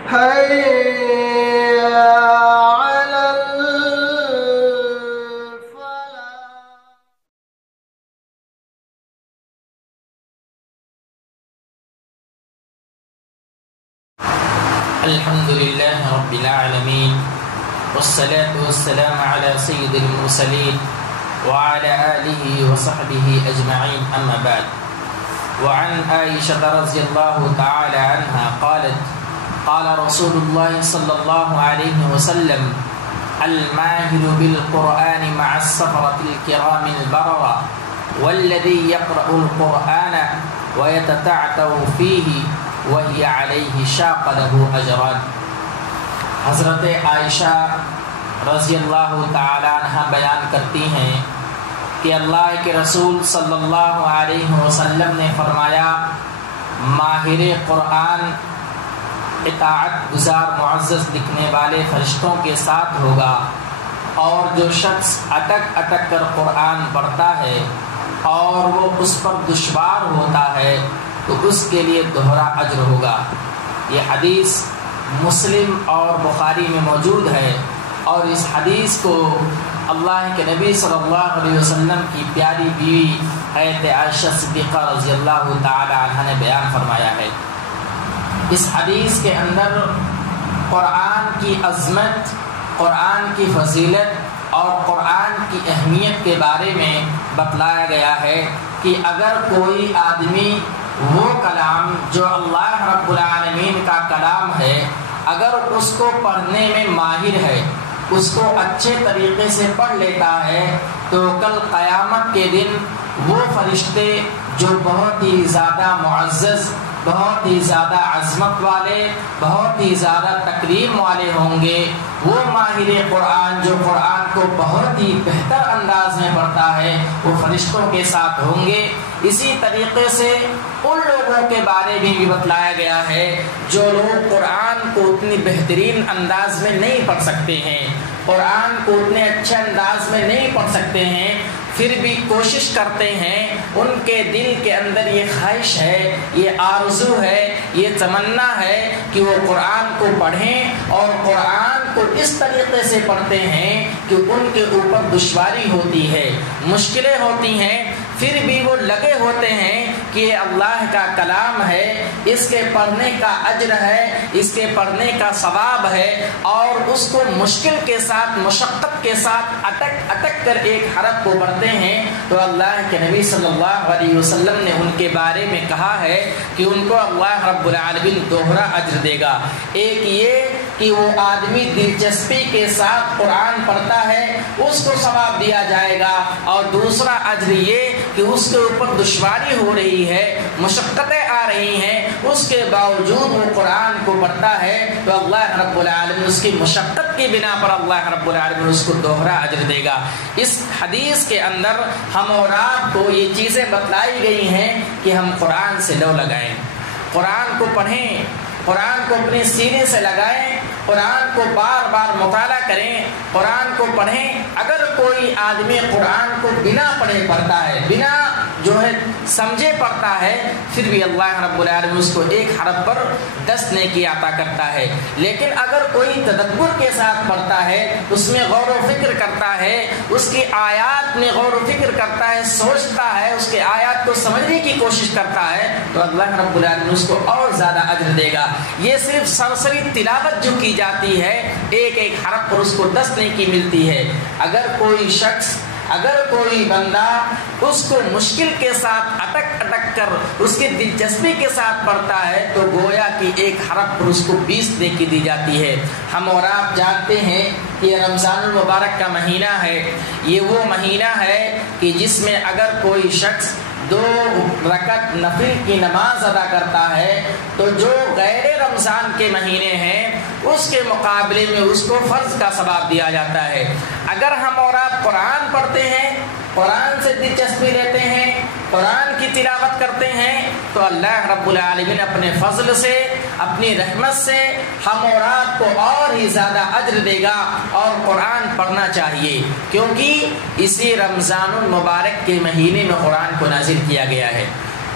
حي على الحمد لله رب العالمين والصلاة والسلام على سيد المرسلين وعلى آله وصحبه أجمعين أما بعد وعن عائشة رضي الله تعالى عنها قالت قال رسول الله صلى الله عليه وسلم الماهر بالقرآن مع السفرة الكرام البررة والذي يقرأ القرآن ويتتعتع فيه وهي عليه شاق له اجران۔ حضرت عائشہ رضی اللہ تعالی عنہ بیان کرتی ہیں کہ اللہ کے رسول صلی اللہ علیہ وسلم نے فرمایا ماہر قرآن اطاعت گزار معزز لکھنے والے فرشتوں کے ساتھ ہوگا، اور جو شخص اٹک اٹک کر قرآن پڑھتا ہے اور وہ اس پر دشوار ہوتا ہے تو اس کے لیے دوہرا اجر ہوگا۔ یہ حدیث مسلم اور بخاری میں موجود ہے، اور اس حدیث کو اللہ کے نبی صلی اللہ علیہ وسلم کی پیاری بیوی حضرت عائشہ صدیقہ رضی اللہ تعالی عنہ نے بیان فرمایا ہے۔ اس حدیث کے اندر قرآن کی عظمت، قرآن کی فضیلت اور قرآن کی اہمیت کے بارے میں بتلایا گیا ہے کہ اگر کوئی آدمی وہ کلام جو اللہ رب العالمین کا کلام ہے اگر اس کو پڑھنے میں ماہر ہے، اس کو اچھے طریقے سے پڑھ لیتا ہے، تو کل قیامت کے دن وہ فرشتے جو بہت ہی زیادہ معزز، بہت ہی زیادہ عظمت والے، بہت ہی زیادہ تکریم والے ہوں گے، وہ ماہر قرآن جو قرآن کو بہت ہی بہتر انداز میں پڑھتا ہے وہ فرشتوں کے ساتھ ہوں گے۔ اسی طریقے سے ان لوگوں کے بارے میں بھی بتلایا گیا ہے جو لوگ قرآن کو اتنی بہترین انداز میں نہیں پڑھ سکتے ہیں، قرآن کو اتنے اچھے انداز میں نہیں پڑھ سکتے ہیں، پھر بھی کوشش کرتے ہیں، ان کے دل کے اندر یہ خواہش ہے، یہ آرزو ہے، یہ تمنا ہے کہ وہ قرآن کو پڑھیں، اور قرآن کو اس طریقے سے پڑھتے ہیں کہ ان کے اوپر دشواری ہوتی ہے، مشکلیں ہوتی ہیں، پھر بھی وہ لگے ہوتے ہیں کہ یہ اللہ کا کلام ہے، اس کے پڑھنے کا اجر ہے، اس کے پڑھنے کا ثواب ہے، اور اس کو مشکل کے ساتھ، مشقت کے ساتھ اٹک اٹک کر ایک حرف کو پڑھتے ہیں، تو اللہ کے نبی صلی اللہ علیہ وسلم نے ان کے بارے میں کہا ہے کہ ان کو اللہ رب العالمین دوہرا اجر دے گا۔ ایک یہ کہ وہ آدمی دلچسپی کے ساتھ قرآن پڑھتا ہے، اس کو ثواب دیا جائے گا، اور دوسرا اجر یہ کہ اس کے اوپر دشواری ہو رہی ہے، مشقتیں آ رہی ہیں، اس کے باوجود وہ قرآن کو پڑھتا ہے تو اللہ رب العالمین اس کی مشقت کی بنا پر اللہ رب العالمین اس کو دوہرا اجر دے گا۔ اس حدیث کے اندر ہم اور آپ کو یہ چیزیں بتلائی گئی ہیں کہ ہم قرآن سے لو لگائیں، قرآن کو پڑھیں، قرآن کو اپنے سینے سے لگائیں، قرآن کو بار بار مطالعہ کریں، قرآن کو پڑھیں۔ اگر کوئی آدمی قرآن کو بنا پڑھے پڑھتا ہے، بنا جو ہے سمجھے پڑھتا ہے، پھر بھی اللہ رب العالمین اس کو ایک حرف پر 10 نیکی عطا کرتا ہے۔ لیکن اگر کوئی تدبر کے ساتھ پڑھتا ہے، اس میں غور و فکر کرتا ہے، اس کی آیات میں غور و فکر کرتا ہے، سوچتا ہے، اس کے آیات کو سمجھنے کی کوشش کرتا ہے، تو اللہ رب العالمین اس کو اور زیادہ اجر دے گا۔ یہ صرف سرسری تلاوت جو کی جاتی ہے، ایک ایک حرف پر اس کو 10 نیکی ملتی ہے۔ اگر کوئی شخص، اگر کوئی بندہ اس کو مشکل کے ساتھ اٹک اٹک کر اس کی دلچسپی کے ساتھ پڑھتا ہے تو گویا کہ ایک حرف پر اس کو 20 نیکی دی جاتی ہے۔ ہم اور آپ جانتے ہیں کہ رمضان المبارک کا مہینہ ہے، یہ وہ مہینہ ہے کہ جس میں اگر کوئی شخص 2 رکعت نفل کی نماز ادا کرتا ہے تو جو غیر رمضان کے مہینے ہیں اس کے مقابلے میں اس کو فرض کا ثواب دیا جاتا ہے۔ اگر ہم اور آپ قرآن پڑھتے ہیں، قرآن سے دلچسپی لیتے ہیں، قرآن کی تلاوت کرتے ہیں، تو اللہ رب العالمین اپنے فضل سے، اپنی رحمت سے ہم اور آپ کو اور ہی زیادہ اجر دے گا۔ اور قرآن پڑھنا چاہیے، کیونکہ اسی رمضان المبارک کے مہینے میں قرآن کو نازل کیا گیا ہے۔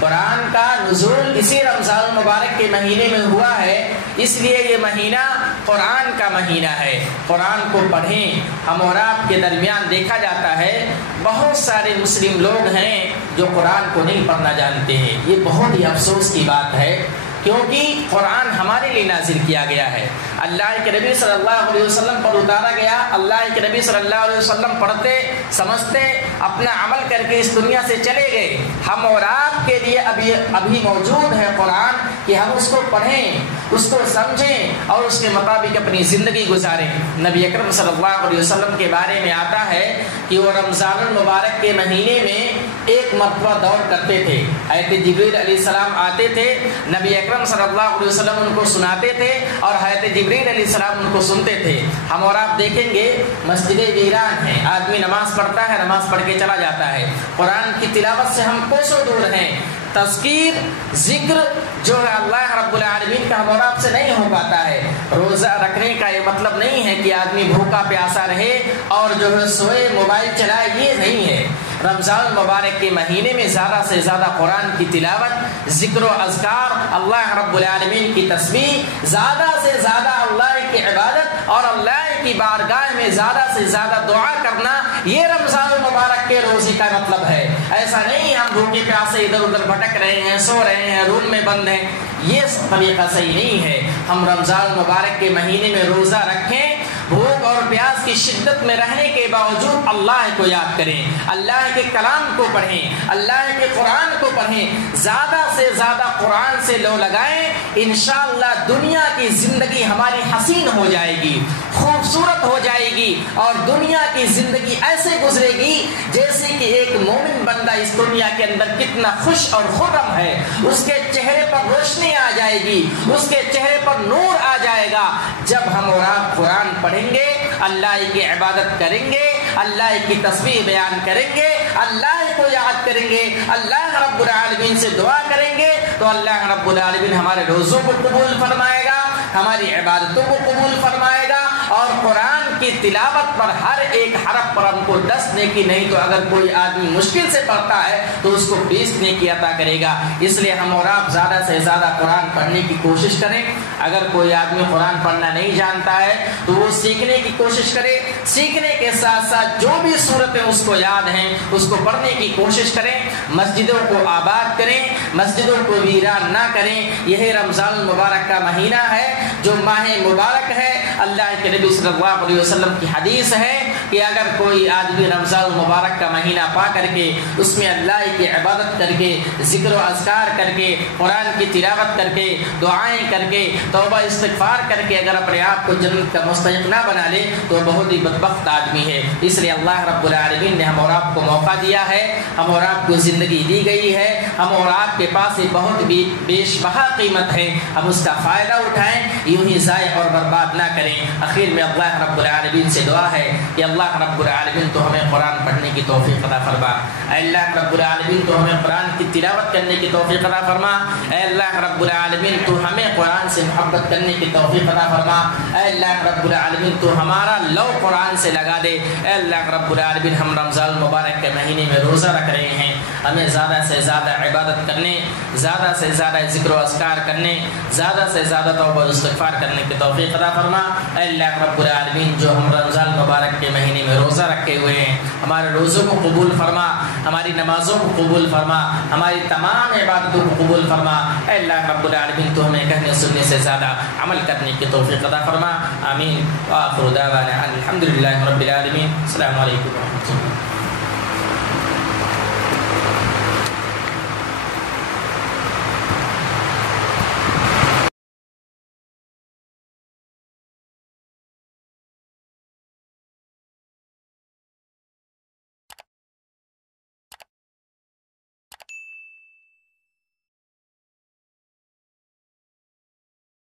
قرآن کا نزول اسی رمضان المبارک کے مہینے میں ہوا ہے، اس لیے یہ مہینہ قرآن کا مہینہ ہے۔ قرآن کو پڑھیں۔ ہم اور آپ کے درمیان دیکھا جاتا ہے بہت سارے مسلم لوگ ہیں جو قرآن کو نہیں پڑھنا جانتے ہیں۔ یہ بہت ہی افسوس کی بات ہے، کیونکہ قرآن ہمارے لیے نازل کیا گیا ہے، اللہ کے نبی صلی اللہ علیہ وسلم پر اتارا گیا۔ اللہ کے نبی صلی اللہ علیہ وسلم پڑھتے، سمجھتے، اپنا عمل کر کے اس دنیا سے چلے گئے۔ ہم اور آپ کے لیے ابھی موجود ہے قرآن کہ ہم اس کو پڑھیں، اس کو سمجھیں اور اس کے مطابق اپنی زندگی گزاریں۔ نبی اکرم صلی اللہ علیہ وسلم کے بارے میں آتا ہے کہ وہ رمضان المبارک کے مہینے میں ایک مرتبہ دور کرتے تھے۔ حضرت جبریل علیہ السلام آتے تھے، نبی اکرم صلی اللہ علیہ وسلم ان کو سناتے تھے اور حضرت جبریل علیہ السلام ان کو سنتے تھے۔ ہم اور آپ دیکھیں گے مسجدیں ویران ہیں، آدمی نماز پڑھتا ہے، نماز پڑھ کے چلا جاتا ہے۔ قرآن کی تلاوت سے ہم کوسوں دور ہیں۔ تذکیر، ذکر جو ہے اللہ رب العالمین کا ہم اور آپ سے نہیں ہو پاتا ہے۔ روزہ رکھنے کا یہ مطلب نہیں ہے کہ آدمی بھوکا پیاسا رہے اور جو ہے سوئے موبائل چلائے، یہ نہیں ہے۔ رمضان المبارک کے مہینے میں زیادہ سے زیادہ قرآن کی تلاوت، ذکر و اذکار، اللہ رب العالمین کی تسبیح، زیادہ سے زیادہ اللہ کی عبادت اور اللہ کی بارگاہ میں زیادہ سے زیادہ دعا کرنا، یہ رمضان المبارک کے روزے کا مطلب ہے۔ ایسا نہیں ہم بھوکے پیاسے ادھر ادھر بھٹک رہے ہیں، سو رہے ہیں، روم میں بند ہیں، یہ طریقہ صحیح نہیں ہے۔ ہم رمضان المبارک کے مہینے میں روزہ رکھیں، بھوک اور پیاس کی شدت میں رہنے کے باوجود اللہ کو یاد کریں، اللہ کے کلام کو پڑھیں، اللہ کے قرآن کو پڑھیں، زیادہ سے زیادہ قرآن سے لو لگائیں۔ انشاءاللہ دنیا کی زندگی ہماری حسین ہو جائے گی، خوبصورت ہو جائے گی اور دنیا کی زندگی ایسے گزرے گی جیسے کہ ایک مومن بندہ اس دنیا کے اندر کتنا خوش اور خرم ہے، اس کے چہرے پر روشنی آ جائے گی، اس کے چہرے پر نور آ جائے گا۔ جب ہم اور آپ قرآن پڑھیں گے، اللہ کی عبادت کریں گے، اللہ کی تسبیح بیان کریں گے، اللہ کو یاد کریں گے، اللہ رب العالمین سے دعا کریں گے، تو اللہ رب العالمین ہمارے روزوں کو قبول فرمائے گا، ہماری عبادتوں کو قبول فرمائے گا اور قرآن کی تلاوت پر ہر ایک حرف پر ہم کو 10 نیکی، نہیں تو اگر کوئی آدمی مشکل سے پڑھتا ہے تو اس کو 20 نیکی عطا کرے گا۔ اس لیے ہم اور آپ زیادہ سے زیادہ قرآن پڑھنے کی کوشش کریں۔ اگر کوئی آدمی قرآن پڑھنا نہیں جانتا ہے تو وہ سیکھنے کی کوشش کرے، سیکھنے کے ساتھ ساتھ جو بھی صورتیں اس کو یاد ہیں اس کو پڑھنے کی کوشش کریں، مسجدوں کو آباد کریں، مسجدوں کو ویران نہ کریں۔ یہی رمضان المبارک کا مہینہ ہے جو ماہ مبارک ہے۔ اللہ کے نبی صلی اللہ علیہ وسلم کی حدیث ہے کہ اگر کوئی آدمی رمضان المبارک کا مہینہ پا کر کے اس میں اللہ کی عبادت کر کے، ذکر و اذکار کر کے، قرآن کی تلاوت کر کے، دعائیں کر کے، توبہ استغفار کر کے اگر اپنے آپ کو جنت کا مستحق نہ بنا لے تو بہت ہی بدبخت آدمی ہے۔ اس لیے اللہ رب العالمین نے ہم اور آپ کو موقع دیا ہے، ہم اور آپ کو زندگی دی گئی ہے، ہم اور آپ کے پاس ایک بہت بیش بہا قیمت ہے، ہم اس کا فائدہ اٹھائیں، یوں ہی ضائع اور برباد نہ کریں۔ آخر میں اللہ رب العالمین سے دعا ہے کہ اللہ رب العالمین تو ہمیں قرآن پڑھنے کی توفیق عطا فرما، اے اللہ رب العالمین تو ہمیں قرآن کی تلاوت کرنے کی توفیق عطا فرما، اے اللہ رب العالمین تو ہمیں قرآن سے محبت کرنے کی توفیق عطا فرما، اے اللہ رب العالمین تو ہمارا لو قرآن سے لگا دے۔ اے اللہ رب العالمین ہم رمضان المبارک کے مہینے میں روزہ رکھ رہے ہیں، ہمیں زیادہ سے زیادہ عبادت کرنے، زیادہ سے زیادہ ذکر و اذکار کرنے، زیادہ سے زیادہ توبہ و استغفار کرنے کی توفیق عطا فرما۔ اے اللہ رب العالمین جو ہم رمضان المبارک کے مہینے میں روزہ رکھے ہوئے ہیں، ہمارے روزوں کو قبول فرما، ہماری نمازوں کو قبول فرما، ہماری تمام عبادتوں کو قبول فرما۔ اے اللہ رب العالمین تو ہمیں کہنے سننے سے زیادہ عمل کرنے کی توفیق عطا فرما، آمین۔ وآخر دعوانا الحمدللہ رب العالمین۔ السلام علیکم ورحمۃ اللہ۔